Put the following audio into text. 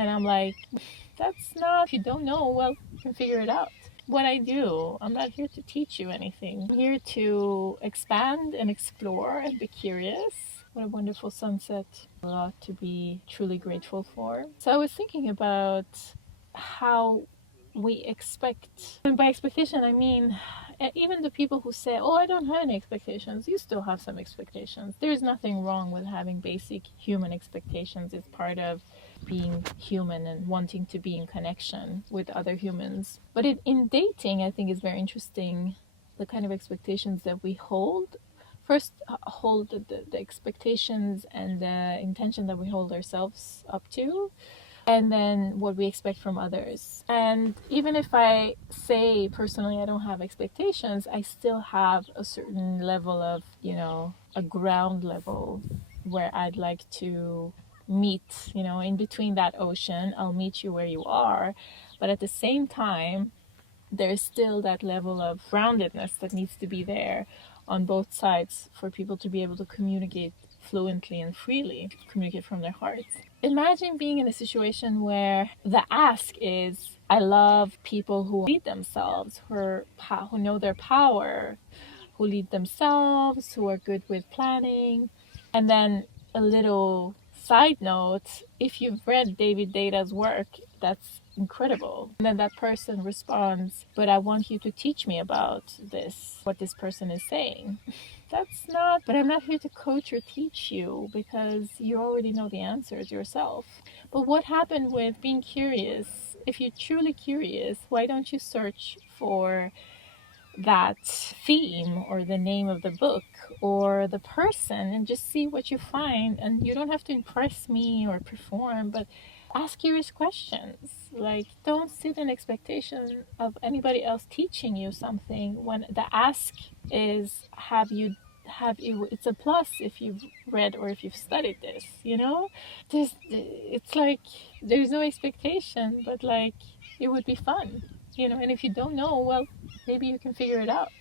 And I'm like, that's not, if you don't know, well, you can figure it out. What I do, I'm not here to teach you anything. I'm here to expand and explore and be curious. What a wonderful sunset. A lot to be truly grateful for. So I was thinking about how we expect, and by expectation I mean even the people who say, oh, I don't have any expectations, you still have some expectations. There's nothing wrong with having basic human expectations. It's part of being human and wanting to be in connection with other humans. But in dating, I think is very interesting the kind of expectations that we hold. First, hold the expectations and the intention that we hold ourselves up to, and then what we expect from others. And even if I say personally I don't have expectations, I still have a certain level of, a ground level where I'd like to meet, in between that ocean. I'll meet you where you are, but at the same time, there's still that level of groundedness that needs to be there on both sides for people to be able to communicate fluently and freely, communicate from their hearts. Imagine being in a situation where the ask is, I love people who lead themselves, who know their power, who lead themselves, who are good with planning. And then a little side note, if you've read David Deda's work, that's incredible. And then that person responds, but I want you to teach me about this, what this person is saying. That's not, but I'm not here to coach or teach you because you already know the answers yourself. But what happened with being curious? If you're truly curious, why don't you search for that theme or the name of the book or the person and just see what you find? And you don't have to impress me or perform, but ask curious questions. Like, don't sit in expectation of anybody else teaching you something when the ask is, it's a plus if you've read or if you've studied this, it's like there's no expectation, but like it would be fun, and if you don't know, well, maybe you can figure it out.